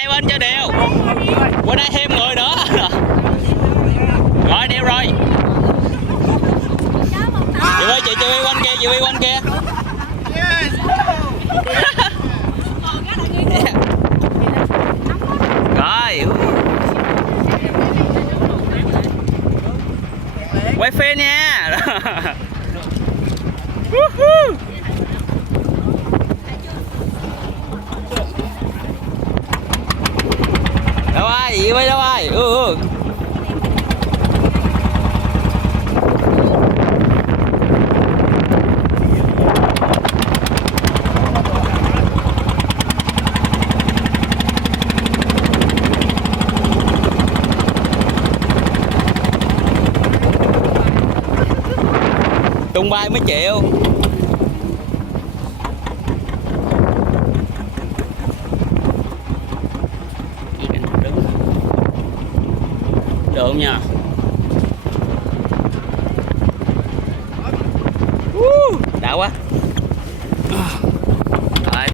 hai bên cho đều. Qua đây thêm người nữa. Rồi đều rồi. Chị ơi, chị đi quanh kia, chị đi quanh kia. Rồi. Quay phim nha. Đâu ai, gì vậy đâu ai. Tung bay mới chịu. Được không nha. Đã quá.